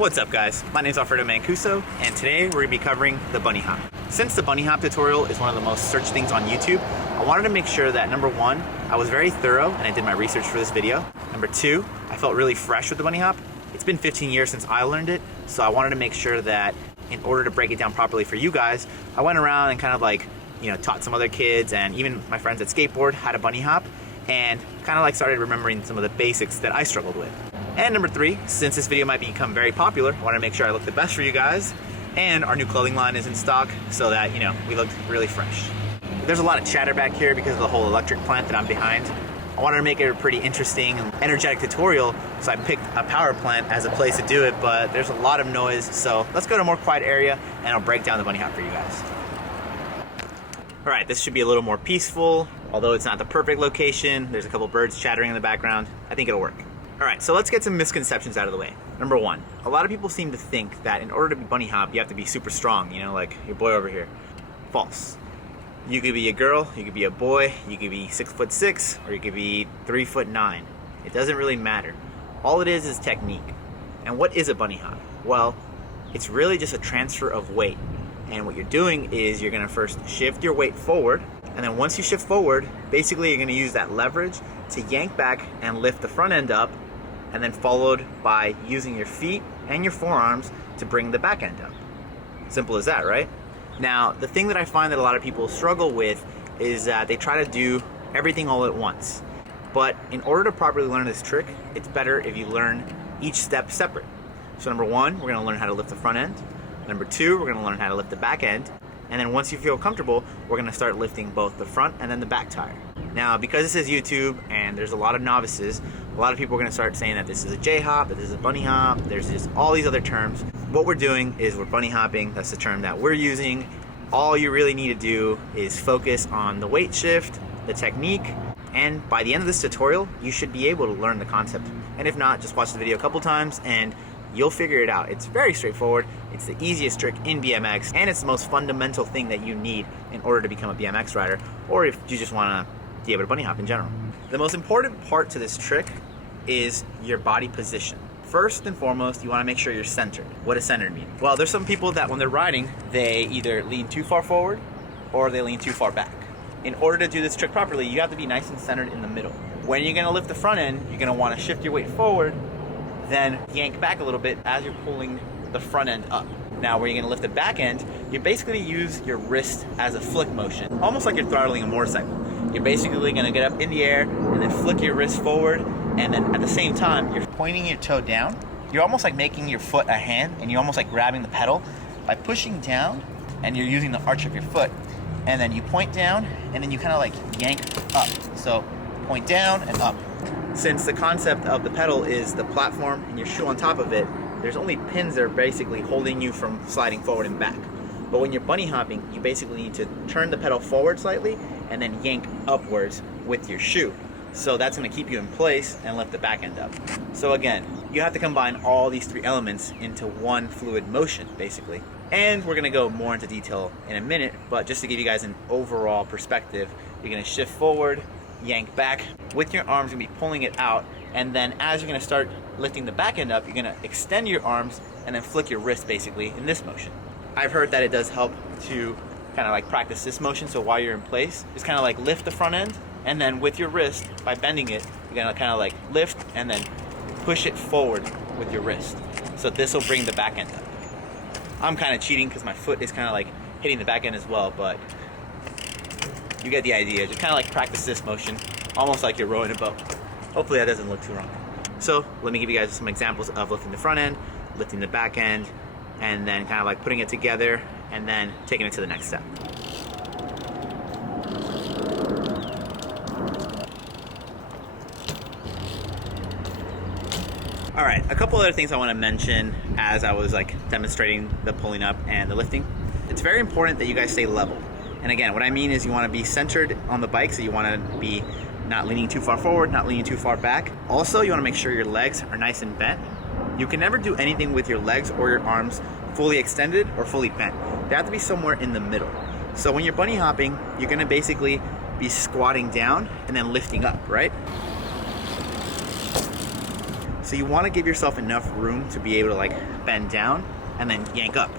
What's up guys, my name is Alfredo Mancuso, and today we're going to be covering the bunny hop. Since the bunny hop tutorial is one of the most searched things on YouTube, I wanted to make sure that number one, I was very thorough and I did my research for this video. Number two, I felt really fresh with the bunny hop. It's been 15 years since I learned it, so I wanted to make sure that in order to break it down properly for you guys, I went around and kind of like, taught some other kids and even my friends at skateboard how to bunny hop, and kind of like started remembering some of the basics that I struggled with. And number three, since this video might become very popular, I want to make sure I look the best for you guys, and our new clothing line is in stock so that, we look really fresh. There's a lot of chatter back here because of the whole electric plant that I'm behind. I wanted to make it a pretty interesting and energetic tutorial, so I picked a power plant as a place to do it, but there's a lot of noise, so let's go to a more quiet area and I'll break down the bunny hop for you guys. Alright, this should be a little more peaceful, although it's not the perfect location. There's a couple birds chattering in the background. I think it'll work. Alright, so let's get some misconceptions out of the way. Number one, a lot of people seem to think that in order to be bunny hop, you have to be super strong, like your boy over here. False. You could be a girl, you could be a boy, you could be 6'6", or you could be 3'9". It doesn't really matter. All it is technique. And what is a bunny hop? Well, it's really just a transfer of weight. And what you're doing is you're gonna first shift your weight forward, and then once you shift forward, basically you're gonna use that leverage to yank back and lift the front end up, and then followed by using your feet and your forearms to bring the back end up. Simple as that, right? Now, the thing that I find that a lot of people struggle with is that they try to do everything all at once. But in order to properly learn this trick, it's better if you learn each step separate. So number one, we're gonna learn how to lift the front end. Number two, we're gonna learn how to lift the back end. And then once you feel comfortable, we're gonna start lifting both the front and then the back tire. Now, because this is YouTube and there's a lot of novices, a lot of people are gonna start saying that this is a J-hop, that this is a bunny hop, there's just all these other terms. What we're doing is we're bunny hopping, that's the term that we're using. All you really need to do is focus on the weight shift, the technique, and by the end of this tutorial, you should be able to learn the concept. And if not, just watch the video a couple times and you'll figure it out. It's very straightforward, it's the easiest trick in BMX, and it's the most fundamental thing that you need in order to become a BMX rider, or if you just wanna be able to bunny hop in general. The most important part to this trick is your body position. First and foremost, you wanna make sure you're centered. What does centered mean? Well, there's some people that when they're riding, they either lean too far forward or they lean too far back. In order to do this trick properly, you have to be nice and centered in the middle. When you're gonna lift the front end, you're gonna wanna shift your weight forward, then yank back a little bit as you're pulling the front end up. Now, where you're gonna lift the back end, you basically use your wrist as a flick motion, almost like you're throttling a motorcycle. You're basically gonna get up in the air and then flick your wrist forward, and then at the same time, you're pointing your toe down. You're almost like making your foot a hand, and you're almost like grabbing the pedal by pushing down, and you're using the arch of your foot. And then you point down, and then you kind of like yank up. So point down and up. Since the concept of the pedal is the platform and your shoe on top of it, there's only pins that are basically holding you from sliding forward and back. But when you're bunny hopping, you basically need to turn the pedal forward slightly and then yank upwards with your shoe. So that's gonna keep you in place and lift the back end up. So again, you have to combine all these three elements into one fluid motion, basically. And we're gonna go more into detail in a minute, but just to give you guys an overall perspective, you're gonna shift forward, yank back, with your arms, you're gonna be pulling it out, and then as you're gonna start lifting the back end up, you're gonna extend your arms and then flick your wrist basically in this motion. I've heard that it does help to kind of like practice this motion, so while you're in place, just kind of like lift the front end, and then with your wrist, by bending it, you're gonna kind of like lift and then push it forward with your wrist. So this will bring the back end up. I'm kind of cheating because my foot is kind of like hitting the back end as well, but you get the idea. Just kind of like practice this motion, almost like you're rowing a boat. Hopefully that doesn't look too wrong. So let me give you guys some examples of lifting the front end, lifting the back end, and then kind of like putting it together and then taking it to the next step. All right, a couple other things I want to mention as I was like demonstrating the pulling up and the lifting. It's very important that you guys stay level. And again, what I mean is you want to be centered on the bike, so you want to be not leaning too far forward, not leaning too far back. Also, you want to make sure your legs are nice and bent. You can never do anything with your legs or your arms fully extended or fully bent. They have to be somewhere in the middle. So when you're bunny hopping, you're going to basically be squatting down and then lifting up, right? So you want to give yourself enough room to be able to like bend down and then yank up.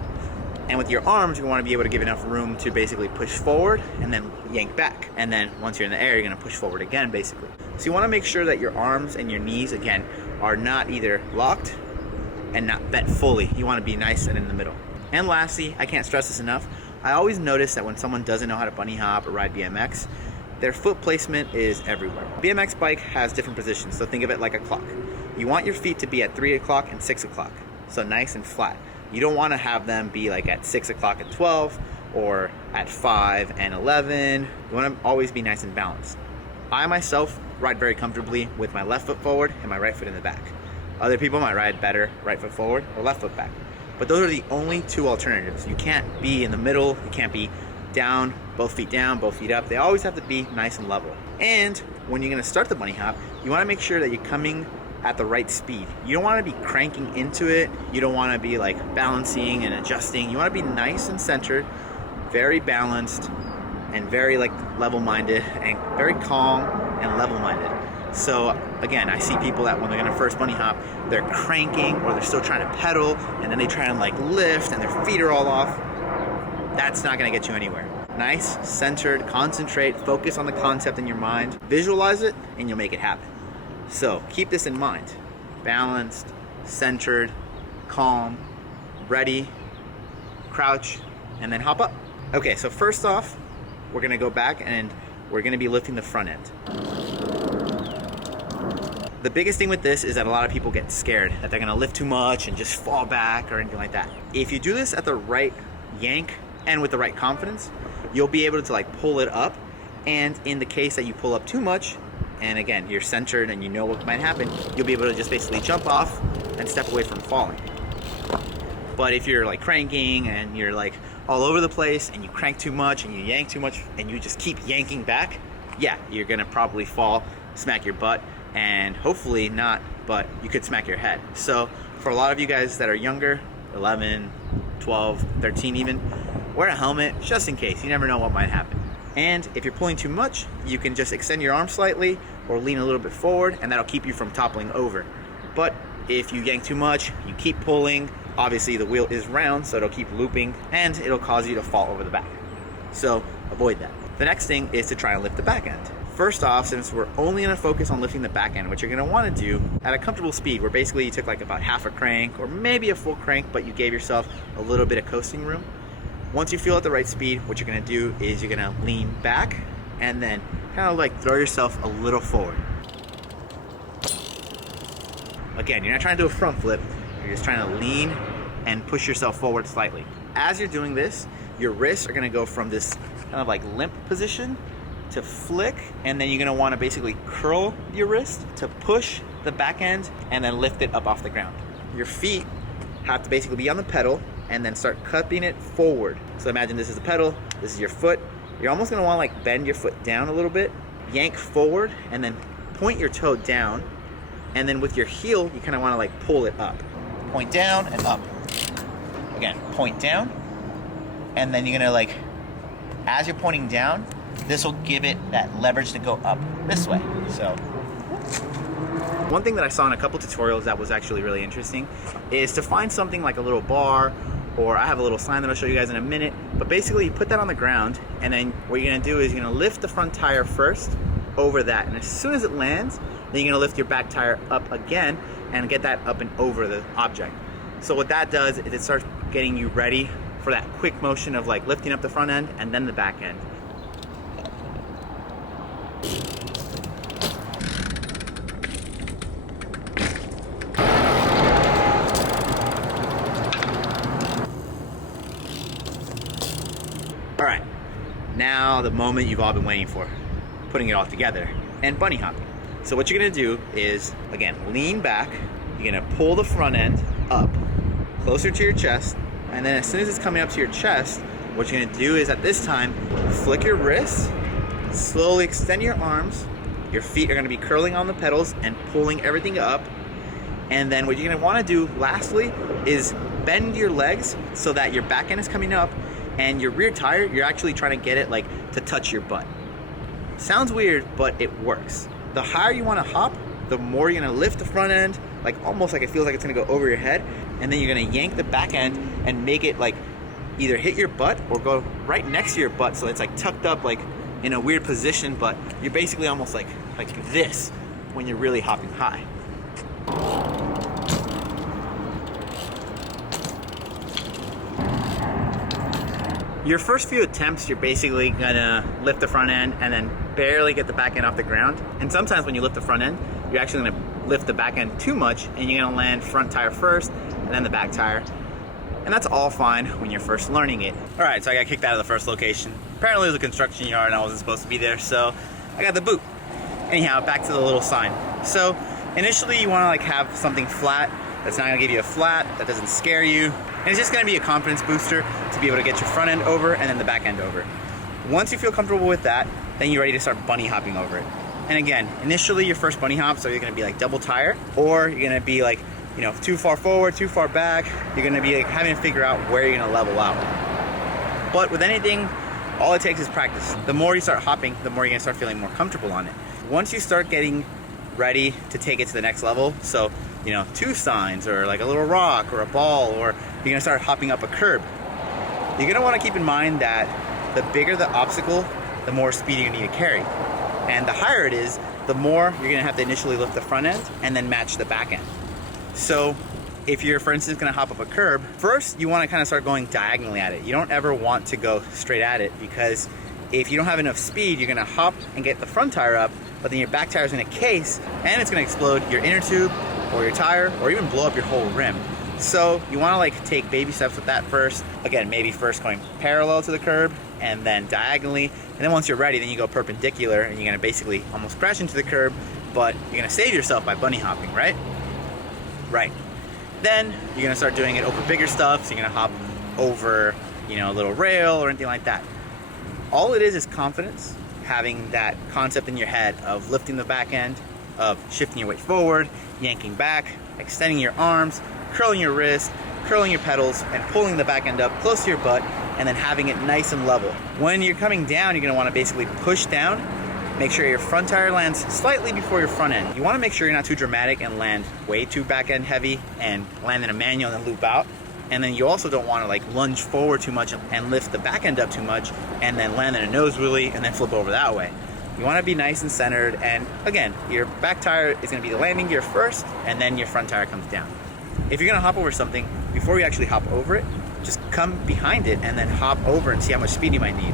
And with your arms, you want to be able to give enough room to basically push forward and then yank back. And then once you're in the air, you're going to push forward again, basically. So you want to make sure that your arms and your knees, again, are not either locked and not bent fully. You want to be nice and in the middle. And lastly, I can't stress this enough, I always notice that when someone doesn't know how to bunny hop or ride BMX, their foot placement is everywhere. BMX bike has different positions, so think of it like a clock. You want your feet to be at 3 o'clock and 6 o'clock, so nice and flat. You don't want to have them be like at 6 o'clock and 12 or at 5 and 11. You want to always be nice and balanced. I myself ride very comfortably with my left foot forward and my right foot in the back. Other people might ride better right foot forward or left foot back. But those are the only two alternatives. You can't be in the middle, you can't be down, both feet up. They always have to be nice and level. And when you're gonna start the bunny hop, you wanna make sure that you're coming at the right speed. You don't want to be cranking into it. You don't want to be like balancing and adjusting. You want to be nice and centered, very balanced, and very like level-minded, and very calm and level-minded. So again, I see people that when they're gonna first bunny hop, they're cranking or they're still trying to pedal, and then they try and like lift and their feet are all off. That's not gonna get you anywhere. Nice, centered, concentrate, focus on the concept in your mind, visualize it, and you'll make it happen. So keep this in mind. Balanced, centered, calm, ready, crouch, and then hop up. Okay, so first off, we're gonna go back and we're gonna be lifting the front end. The biggest thing with this is that a lot of people get scared that they're gonna lift too much and just fall back or anything like that. If you do this at the right yank and with the right confidence, you'll be able to like pull it up. And in the case that you pull up too much, and again, you're centered and you know what might happen, you'll be able to just basically jump off and step away from falling. But if you're like cranking and you're like all over the place and you crank too much and you yank too much and you just keep yanking back, yeah, you're gonna probably fall, smack your butt, and hopefully not, but you could smack your head. So for a lot of you guys that are younger, 11, 12, 13 even, wear a helmet just in case. You never know what might happen. And if you're pulling too much, you can just extend your arm slightly or lean a little bit forward, and that'll keep you from toppling over. But if you yank too much, you keep pulling, obviously the wheel is round, so it'll keep looping and it'll cause you to fall over the back. So avoid that. The next thing is to try and lift the back end. First off, since we're only gonna focus on lifting the back end, what you're gonna wanna do at a comfortable speed, where basically you took like about half a crank or maybe a full crank, but you gave yourself a little bit of coasting room. Once you feel at the right speed, what you're gonna do is you're gonna lean back and then kind of like throw yourself a little forward. Again, you're not trying to do a front flip, you're just trying to lean and push yourself forward slightly. As you're doing this, your wrists are gonna go from this kind of like limp position to flick, and then you're gonna wanna basically curl your wrist to push the back end and then lift it up off the ground. Your feet have to basically be on the pedal and then start cupping it forward. So imagine this is the pedal, this is your foot. You're almost gonna wanna like bend your foot down a little bit, yank forward, and then point your toe down. And then with your heel, you kinda wanna like pull it up. Point down and up. Again, point down. And then you're gonna like, as you're pointing down, this will give it that leverage to go up this way. So, one thing that I saw in a couple tutorials that was actually really interesting is to find something like a little bar, or I have a little sign that I'll show you guys in a minute, but basically you put that on the ground, and then what you're gonna do is you're gonna lift the front tire first over that, and as soon as it lands, then you're gonna lift your back tire up again and get that up and over the object. So what that does is it starts getting you ready for that quick motion of like lifting up the front end and then the back end. All right, now the moment you've all been waiting for, putting it all together and bunny hopping. So what you're gonna do is, again, lean back, you're gonna pull the front end up, closer to your chest, and then as soon as it's coming up to your chest, what you're gonna do is at this time, flick your wrists, slowly extend your arms, your feet are gonna be curling on the pedals and pulling everything up, and then what you're gonna wanna do lastly is bend your legs so that your back end is coming up, and your rear tire, you're actually trying to get it like to touch your butt. Sounds weird, but it works. The higher you wanna hop, the more you're gonna lift the front end, like almost like it feels like it's gonna go over your head, and then you're gonna yank the back end and make it like either hit your butt or go right next to your butt, so it's like tucked up like in a weird position, but you're basically almost like this when you're really hopping high. Your first few attempts, you're basically gonna lift the front end and then barely get the back end off the ground. And sometimes when you lift the front end, you're actually gonna lift the back end too much and you're gonna land front tire first and then the back tire. And that's all fine when you're first learning it. All right, so I got kicked out of the first location. Apparently it was a construction yard and I wasn't supposed to be there, so I got the boot. Anyhow, back to the little sign. So initially you wanna like have something flat that's not gonna give you a flat, that doesn't scare you. And it's just gonna be a confidence booster to be able to get your front end over and then the back end over. Once you feel comfortable with that, then you're ready to start bunny hopping over it. And again, initially your first bunny hop, so you're gonna be like double tire, or you're gonna be like, you know, too far forward, too far back. You're gonna be like having to figure out where you're gonna level out. But with anything, all it takes is practice. The more you start hopping, the more you're gonna start feeling more comfortable on it. Once you start getting ready to take it to the next level, so, you know, 2 signs or like a little rock or a ball, or you're gonna start hopping up a curb, you're gonna wanna keep in mind that the bigger the obstacle, the more speed you need to carry. And the higher it is, the more you're gonna have to initially lift the front end and then match the back end. So if you're, for instance, gonna hop up a curb, first you wanna kinda start going diagonally at it. You don't ever want to go straight at it, because if you don't have enough speed, you're gonna hop and get the front tire up, but then your back tire is gonna case and it's gonna explode your inner tube or your tire, or even blow up your whole rim. So you wanna like take baby steps with that first. Again, maybe first going parallel to the curb and then diagonally. And then once you're ready, then you go perpendicular and you're gonna basically almost crash into the curb, but you're gonna save yourself by bunny hopping, right? Right. Then you're gonna start doing it over bigger stuff. So you're gonna hop over, you know, a little rail or anything like that. All it is confidence, having that concept in your head of lifting the back end, of shifting your weight forward, yanking back, extending your arms, curling your wrist, curling your pedals, and pulling the back end up close to your butt, and then having it nice and level. When you're coming down, you're gonna wanna basically push down, make sure your front tire lands slightly before your front end. You wanna make sure you're not too dramatic and land way too back end heavy and land in a manual and then loop out. And then you also don't wanna like lunge forward too much and lift the back end up too much and then land in a nose wheelie and then flip over that way. You wanna be nice and centered, and again, your back tire is gonna be the landing gear first, and then your front tire comes down. If you're gonna hop over something, before you actually hop over it, just come behind it and then hop over and see how much speed you might need.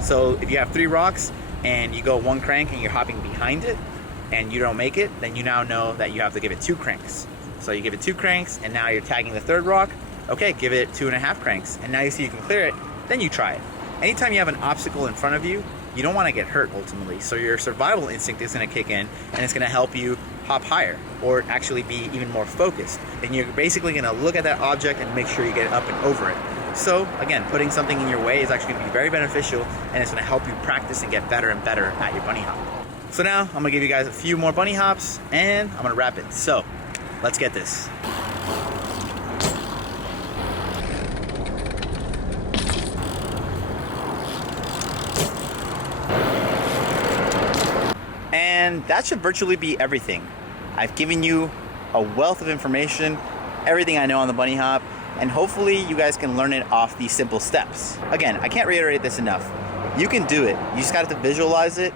So if you have 3 rocks and you go 1 crank and you're hopping behind it and you don't make it, then you now know that you have to give it 2 cranks. So you give it 2 cranks and now you're tagging the 3rd rock. Okay, give it 2.5 cranks, and now you see you can clear it, then you try it. Anytime you have an obstacle in front of you, you don't want to get hurt ultimately. So your survival instinct is going to kick in and it's going to help you hop higher or actually be even more focused. And you're basically going to look at that object and make sure you get up and over it. So again, putting something in your way is actually going to be very beneficial, and it's going to help you practice and get better and better at your bunny hop. So now I'm going to give you guys a few more bunny hops and I'm going to wrap it. So let's get this. And that should virtually be everything. I've given you a wealth of information, everything I know on the bunny hop, and hopefully you guys can learn it off these simple steps. Again, I can't reiterate this enough. You can do it. You just got to visualize it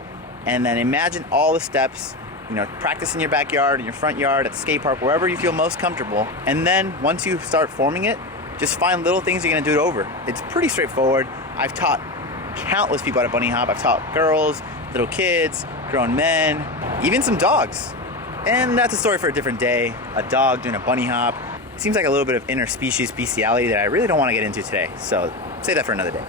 and then imagine all the steps, you know, practice in your backyard, in your front yard, at the skate park, wherever you feel most comfortable. And then once you start forming it, just find little things you're gonna do it over. It's pretty straightforward. I've taught countless people how to bunny hop. I've taught girls, little kids, grown men, even some dogs. And that's a story for a different day. A dog doing a bunny hop. It seems like a little bit of interspecies bestiality that I really don't want to get into today. So save that for another day.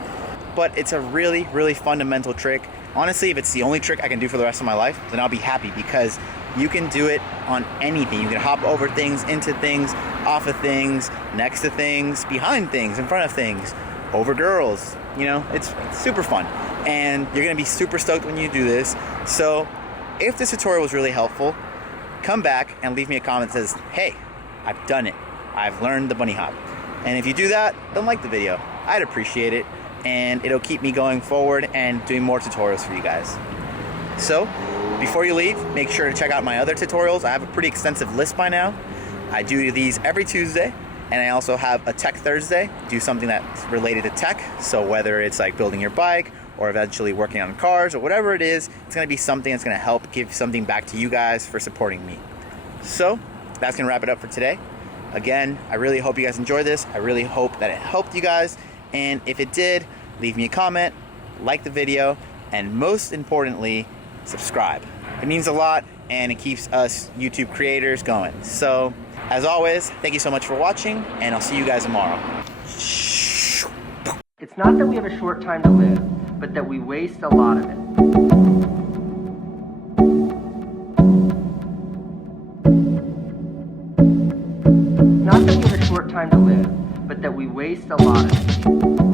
But it's a really, really fundamental trick. Honestly, if it's the only trick I can do for the rest of my life, then I'll be happy, because you can do it on anything. You can hop over things, into things, off of things, next to things, behind things, in front of things, over girls. You know, it's super fun. And you're gonna be super stoked when you do this. So if this tutorial was really helpful, come back and leave me a comment that says, hey, I've done it. I've learned the bunny hop. And if you do that, then like the video. I'd appreciate it. And it'll keep me going forward and doing more tutorials for you guys. So Before you leave, make sure to check out my other tutorials. I have a pretty extensive list by now. I do these every Tuesday, and I also have a Tech Thursday, do something that's related to tech. So whether it's like building your bike or eventually working on cars or whatever it is, it's gonna be something that's gonna help give something back to you guys for supporting me. So that's gonna wrap it up for today. Again, I really hope you guys enjoyed this. I really hope that it helped you guys. And if it did, leave me a comment, like the video, and most importantly, subscribe. It means a lot and it keeps us YouTube creators going. So as always, thank you so much for watching, and I'll see you guys tomorrow. It's not that we have a short time to live, but that we waste a lot of it. Not that we have a short time to live, but that we waste a lot of it.